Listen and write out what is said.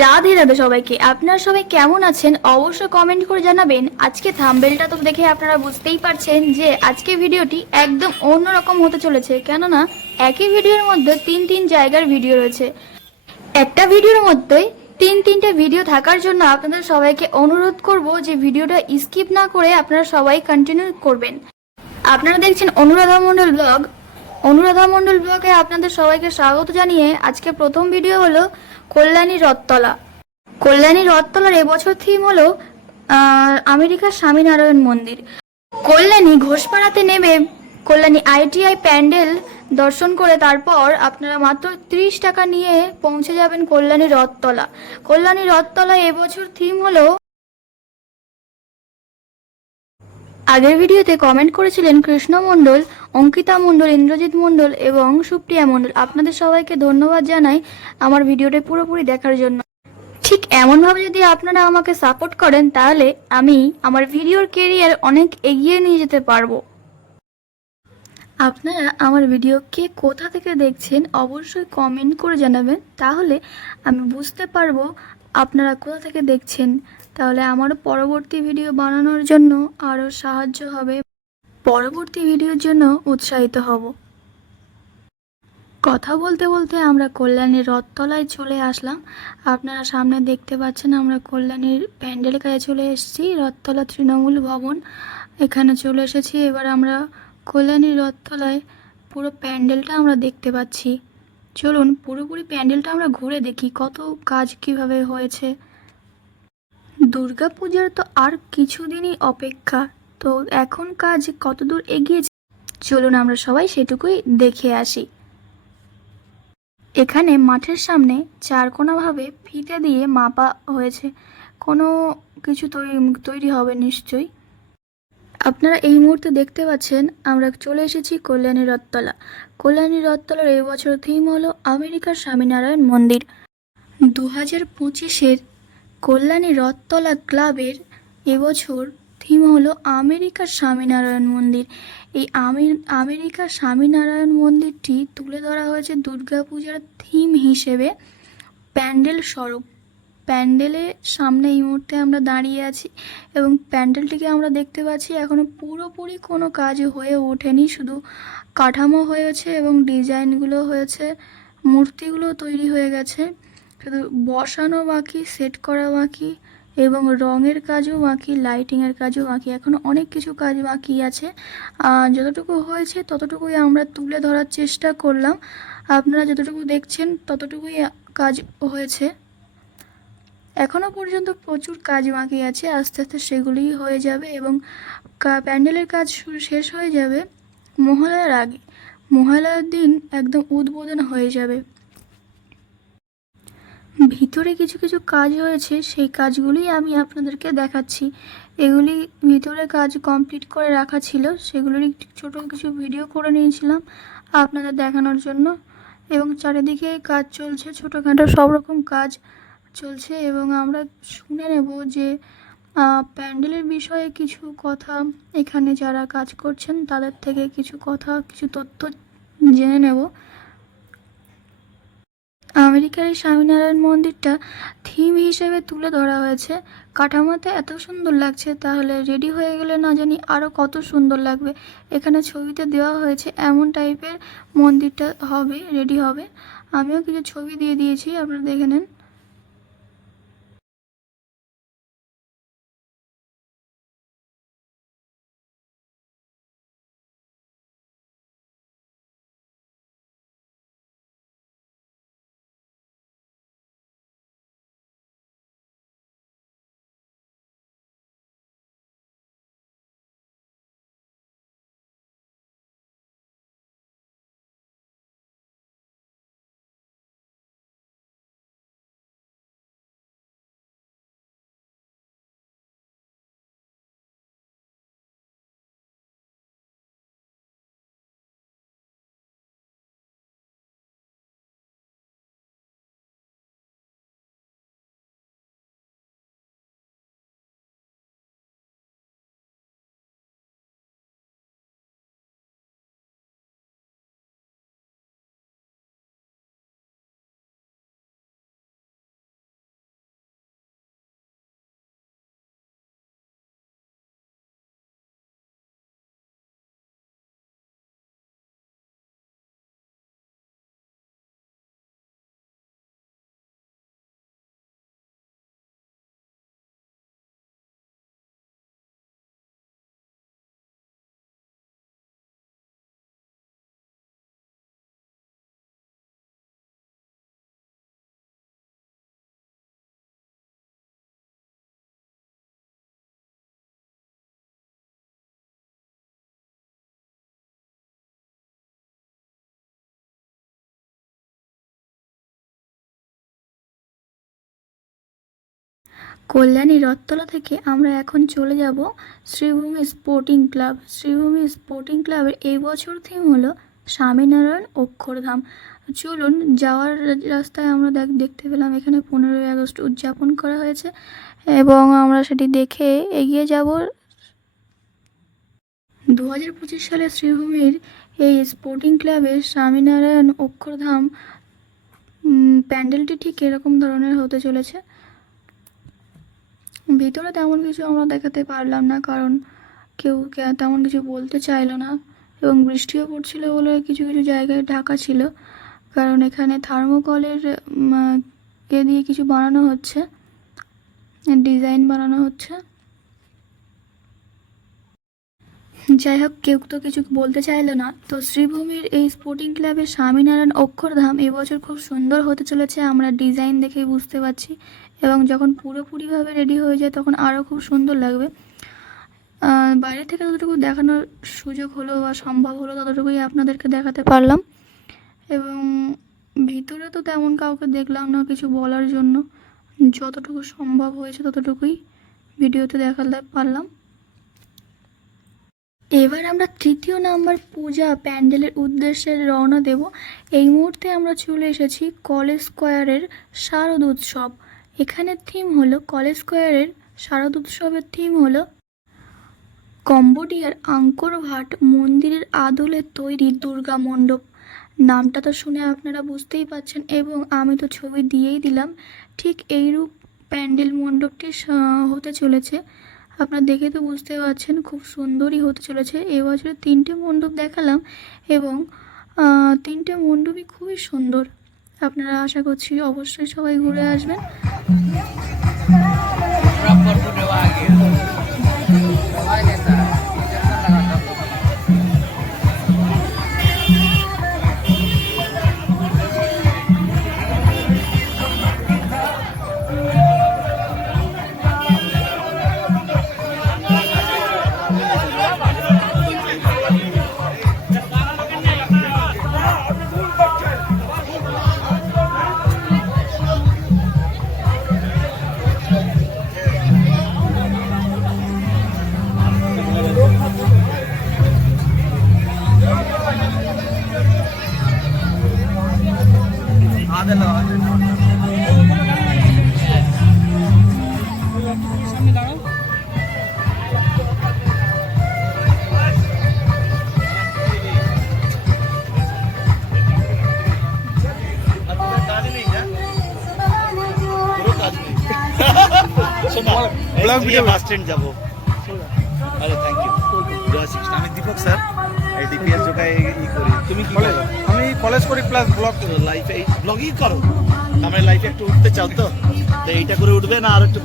রাধে রাধে সবাইকে। আপনারা সবাই কেমন আছেন? অবশ্যই কমেন্ট করে জানাবেন। আজকে থাম্বেলটা তো দেখে আপনারা বুঝতেই পারছেন যে আজকে ভিডিওটি একদম অন্যরকম হতে চলেছে। কেননা, একই ভিডিওর মধ্যে তিন তিন জায়গার ভিডিও রয়েছে। একটা ভিডিওর মধ্যে তিন তিনটে ভিডিও থাকার জন্য আপনাদের সবাইকে অনুরোধ করব যে ভিডিওটা স্কিপ না করে আপনারা সবাই কন্টিনিউ করবেন। আপনারা দেখছেন অনুরাধা মণ্ডল ব্লগ অনুরাধা মণ্ডল ব্লগে আপনাদের সবাইকে স্বাগত জানিয়ে আজকে প্রথম ভিডিও হলো কল্যাণী রথতলা। কল্যাণী রথতলার এবছর থিম হলো আমেরিকার স্বামীনারায়ণ মন্দির। কল্যাণী ঘোষপাড়াতে নেমে কল্যাণী আইটিআই প্যান্ডেল দর্শন করে তারপর আপনারা মাত্র ত্রিশ টাকা নিয়ে পৌঁছে যাবেন কল্যাণী রথতলা। কল্যাণী রথতলা এবছর থিম হলো, আগের ভিডিওতে কমেন্ট করেছিলেন কৃষ্ণ মণ্ডল অঙ্কিতা মণ্ডল, ইন্দ্রজিৎ মণ্ডল এবং সুপ্রিয়া মণ্ডল। আপনাদের সবাইকে ধন্যবাদ জানাই আমার ভিডিওটা পুরোপুরি দেখার জন্য। ঠিক এমনভাবে যদি আপনারা আমাকে সাপোর্ট করেন, তাহলে আমি আমার ভিডিওর কেরিয়ার অনেক এগিয়ে নিয়ে যেতে পারব। আপনারা আমার ভিডিও কে কোথা থেকে দেখছেন, অবশ্যই কমেন্ট করে জানাবেন। তাহলে আমি বুঝতে পারব আপনারা কোথা থেকে দেখছেন। তাহলে আমারও পরবর্তী ভিডিও বানানোর জন্য আরও সাহায্য হবে। পরবর্তী ভিডিওর জন্য উৎসাহিত হব। কথা বলতে বলতে আমরা কল্যাণীর রথতলায় চলে আসলাম। আপনারা সামনে দেখতে পাচ্ছেন আমরা কল্যাণীর প্যান্ডেল কাছে চলে এসেছি, রথতলা তৃণমূল ভবন। এখানে চলে এসেছি, এবার আমরা কল্যাণীর রথতলায় পুরো প্যান্ডেলটা আমরা দেখতে পাচ্ছি। চলুন, পুরোপুরি প্যান্ডেলটা আমরা ঘুরে দেখি, কত কাজ কীভাবে হয়েছে। দুর্গা পূজার তো আর কিছুদিনই অপেক্ষা তো এখন কাজ কতদূর এগিয়েছে? চলুন আমরা সবাই সেটুকুই দেখে আসি। এখানে মাঠের সামনে চারকোনাভাবে ফিতে দিয়ে মাপা হয়েছে। কোনো কিছু তৈরি তৈরি হবে নিশ্চয়ই। আপনারা এই মুহূর্তে দেখতে পাচ্ছেন, আমরা চলে এসেছি কল্যাণী রথতলা। কল্যাণী রথতলার এই বছর থিম হলো আমেরিকার স্বামীনারায়ণ মন্দির। দু হাজার পঁচিশের কল্যাণী রথতলা ক্লাবের এবছর থিম হলো আমেরিকার স্বামীনারায়ণ মন্দির। এই আমির, আমেরিকার স্বামীনারায়ণ মন্দিরটি তুলে ধরা হয়েছে দুর্গাপূজার থিম হিসেবে প্যান্ডেল স্বরূপ। প্যান্ডেলের সামনে এই মুহূর্তে আমরা দাঁড়িয়ে আছি এবং প্যান্ডেলটিকে আমরা দেখতে পাচ্ছি এখনও পুরোপুরি কোনো কাজ হয়ে ওঠেনি, শুধু কাঠামো হয়েছে এবং ডিজাইনগুলো হয়েছে, মূর্তিগুলো তৈরি হয়ে গেছে। শুধু বসানো বাকি, সেট করা বাকি এবং রঙের কাজও বাকি লাইটিংয়ের কাজও বাকি এখনও অনেক কিছু কাজ বাকি আছে। যতটুকু হয়েছে ততটুকুই আমরা তুলে ধরার চেষ্টা করলাম। আপনারা যতটুকু দেখছেন ততটুকুই কাজ হয়েছে। এখনও পর্যন্ত প্রচুর কাজ বাকি আছে, আস্তে আস্তে সেগুলিই হয়ে যাবে এবং প্যান্ডেলের কাজ শেষ হয়ে যাবে মহালয়ার আগে। মহালয়ার দিন একদম উদ্বোধন হয়ে যাবে। ভিতরে কিছু কিছু কাজ হয়েছে সেই কাজগুলি আমি আপনাদেরকে দেখাচ্ছি। এগুলি ভিতরে কাজ কমপ্লিট করে রাখা ছিল সেগুলোরই ছোটো কিছু ভিডিও করে নিয়েছিলাম আপনাদের দেখানোর জন্য। এবং চারিদিকে কাজ চলছে, ছোটোখাটো সব রকম কাজ চলছে এবং আমরা শুনে নেব যে প্যান্ডেলের বিষয়ে কিছু কথা এখানে যারা কাজ করছেন তাদের থেকে কিছু কথা, কিছু তথ্য জেনে নেব। আমেরিকার এই স্বামীনারায়ণ মন্দিরটা থিম হিসেবে তুলে ধরা হয়েছে। কাঠামোতে এত সুন্দর লাগছে, তাহলে রেডি হয়ে গেলে না জানি আরও কত সুন্দর লাগবে। এখানে ছবিতে দেওয়া হয়েছে এমন টাইপের মন্দিরটা হবে, রেডি হবে। আমিও কিছু ছবি দিয়ে দিয়েছি, আপনারা দেখে নেন। কল্যাণী রথতলা থেকে আমরা এখন চলে যাব Sreebhumi sporting club. Sreebhumi sporting ক্লাবের এই বছর থিম হলো স্বামীনারায়ণ অক্ষরধাম চলুন, যাওয়ার রাস্তায় আমরা দেখ- দেখতে পেলাম এখানে পনেরোই আগস্ট উদযাপন করা হয়েছে এবং আমরা সেটি দেখে এগিয়ে যাব। দু হাজার পঁচিশ সালে শ্রীভূমির এই স্পোর্টিং ক্লাবের স্বামীনারায়ণ অক্ষরধাম প্যান্ডেলটি ঠিক এরকম ধরনের হতে চলেছে। ভিতরে তেমন কিছু আমরা দেখাতে পারলাম না, কারণ কেউ তেমন কিছু বলতে চাইলো না। এবং বৃষ্টিও পড়ছিল বলে কিছু কিছু জায়গায় ঢাকা ছিল, কারণ এখানে থার্মোকলের এ দিয়ে কিছু বানানো হচ্ছে, ডিজাইন বানানো হচ্ছে। যাই হোক, কেউ তো কিছু বলতে চাইলো না। তো শ্রীভূমির এই স্পোর্টিং ক্লাবের স্বামীনারায়ণ অক্ষরধাম এবছর খুব সুন্দর হতে চলেছে, আমরা ডিজাইন দেখেই বুঝতে পারছি। এবং যখন পুরোপুরিভাবে রেডি হয়ে যায়, তখন আরও খুব সুন্দর লাগবে। বাইরে থেকে যতটুকু দেখানোর সুযোগ হলো বা সম্ভব হলো, ততটুকুই আপনাদেরকে দেখাতে পারলাম। এবং ভিতরে তো তেমন কাউকে দেখলাম না কিছু বলার জন্য। যতটুকু সম্ভব হয়েছে, ততটুকুই ভিডিওতে দেখাতে পারলাম। এবার আমরা তৃতীয় নাম্বার পূজা প্যান্ডেলের উদ্দেশ্যে রওনা দেব। এই মুহূর্তে আমরা চলে এসেছি কলেজ স্কোয়ারের শারদ উৎসব। এখানে থিম হলো কলেজ স্কোয়ারের শারদ উৎসবের থিম হলো কম্বোডিয়ার আঙ্কর ভাট মন্দিরের আদলে তৈরি দুর্গা মণ্ডপ। নামটা তো শুনে আপনারা বুঝতেই পাচ্ছেন এবং আমি তো ছবি দিয়েই দিলাম। ঠিক এইরূপ প্যান্ডেল মণ্ডপটি হতে চলেছে। আপনারা দেখে তো বুঝতে পারছেন খুব সুন্দরই হতে চলেছে। এবছরে তিনটে মণ্ডপ দেখালাম এবং তিনটে মণ্ডপই খুবই সুন্দর। আপনারা আশা করছি অবশ্যই সবাই ঘুরে আসবেন। Uhum. Blog video bus stand যাব। আরে থ্যাংক ইউ আমি দীপক স্যার এই ডিপিএস যোগায় ই করি। তুমি কি করো আমি কলেজ করি প্লাস ব্লগ লাইফে ব্লগই করো। আমার লাইফে একটু উঠতে চাও তো? তো এইটা করে উঠবে না আর একটু